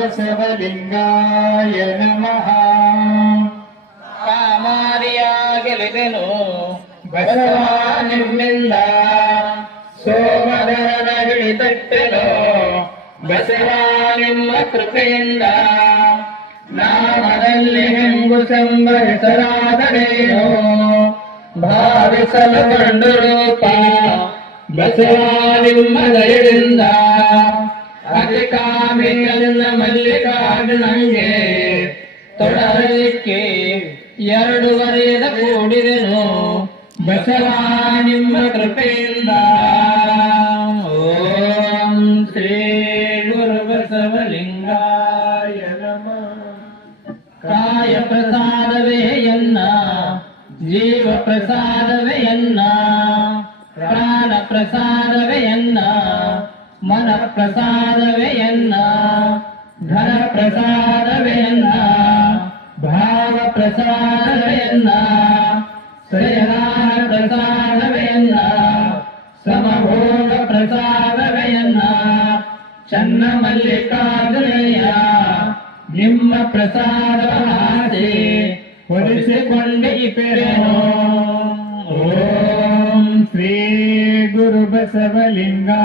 ಬಸವಲಿಂಗಾಯ ನಮಃ. ಕಾಮಾರಿಯಾಗಲಿದೆನು ಬಸವ ನಿಮ್ಮಿಂದ ಹಿಡಿತಟ್ಟೆನು ಬಸವ ನಿಮ್ಮ ಕೃಪೆಯಿಂದ. ನಾಮದಲ್ಲಿ ಹೆಂಗು ಹೆಸರಾದರೇನು ಭಾವಿಸಲು ಕಂಡು ರೂಪ ಬಸವ ನಿಮ್ಮ ದಯದಿಂದ ಮಲ್ಲಿಕಾರ್ಜುನಂಗೆ ತೊಡಲಿಕ್ಕೆ ಎರಡು ವರೆಯದ ಕೂಡಿದೆನು. ಬಸವ ನಿಮ್ಮ ಕೃಪೆಯಿಂದ. ಓಂ ಶ್ರೀ ಗುರು ಬಸವಲಿಂಗಾಯ ಕಾಯ ಪ್ರಸಾದವೇ ಎನ್ನ, ಜೀವ ಪ್ರಸಾದವೇ ಎನ್ನ, ಪ್ರಾಣ ಪ್ರಸಾದವೇ ಎನ್ನ, ಮನ ಪ್ರಸಾದವೇ ಎನ್ನ. ಧನ ಪ್ರಸಾದವೇ ಎನ್ನ ಭಾವ ಪ್ರಸಾದವೇ ಎನ್ನ ಶಯನಾನ ಪ್ರಸಾದವೇ ಎನ್ನ ಸಮಭೋಗ ಪ್ರಸಾದವೇ ಎನ್ನ ಚನ್ನ ಮಲ್ಲಿಕಾರ್ಜುನಯ್ಯ ನಿಮ್ಮ ಪ್ರಸಾದವಾಸೆ ಹೊರಿಸಿಕೊಂಡಿಪೆನು ಓಂ ಶ್ರೀ ಗುರು ಬಸವಲಿಂಗಾಯ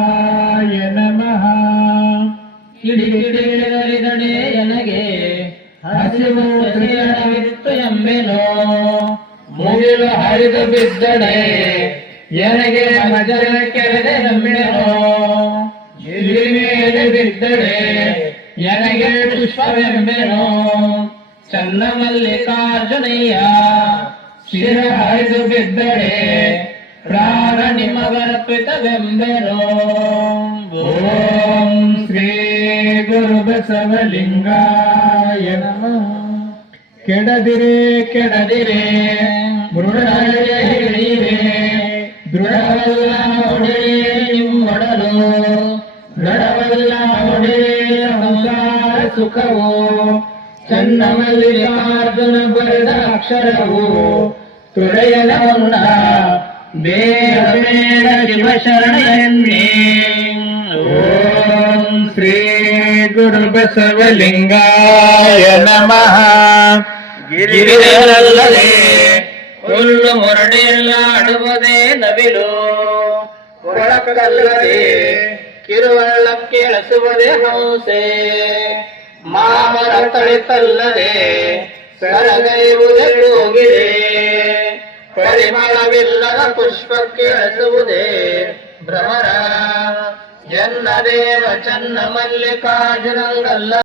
ನಮಃ ಕಿಡಿಕಿಡಿದರಿದಡೆ ಎನಗೆ ಹಸಿವು ಎಂಬಿನೋ ಮುಗಿಲು ಹರಿದು ಬಿದ್ದಡೆ ಎನಗೆ ಮಜಲ ಕೆರೆದೆ ನಂಬಿನೋ ಮೇಲೆ ಬಿದ್ದಡೆ ಎನಗೆ ಪುಷ್ಪವೆಂಬೆನು ಚನ್ನ ಮಲ್ಲಿಕಾರ್ಜುನಯ್ಯ ಶಿರ ಹರಿದು ಬಿದ್ದಡೆ ಪ್ರಾಣ ನಿಮಗರ್ಪಿತವೆಂಬೆನು ಓಂ ಶ್ರೀ ಗುರು ಬಸವಲಿಂಗಾಯ ನಮಃ ಕೆಡದಿರೆ ಕೆಡದಿರೆ ಮೃಡಯ ಹಿಡಿಯಿರೆ ದೃಢವಲ್ಲ ಹೊಡೆಯೇ ನಿಮ್ಮೊಡಲು ದೃಢವಲ್ಲ ಹೊಡೆಯೇ ಸಂಸಾರ ಸುಖವೋ ಚನ್ನ ಮಲ್ಲಿಕಾರ್ಜುನ ಬರೆದ ಅಕ್ಷರವು ತೊರೆಯಲವನ್ನ ಮುನ್ನ ಬೇಡ ಬೇಡ ಓಂ ಶ್ರೀ ಗುರು ನಮಃ. ಗಿರಿಯಲ್ಲದೆ ಹುಲ್ಲು ಮೊರಡೆಯಲ್ಲ ಆಡುವುದೇ ನವಿಲು. ಕೊಳಕಲ್ಲದೆ ಕಿರುವಳ್ಳ ಕೇಳಿಸುವುದೇ ಹಂಸೆ. ಮಾಮರ ತಳಿತಲ್ಲದೆ ಸರಗೈವುದೇ ಹೋಗಿದೆ ಪರಿಮಳವಿಲ್ಲದ ಪುಷ್ಪ ಕೇಳಿಸುವುದೇ ಭ್ರಮರ. ಜನ್ನದೇವ ಚನ್ನ ಮಲ್ಲಿಕಾರ್ಜುನಂಗಲ್ಲ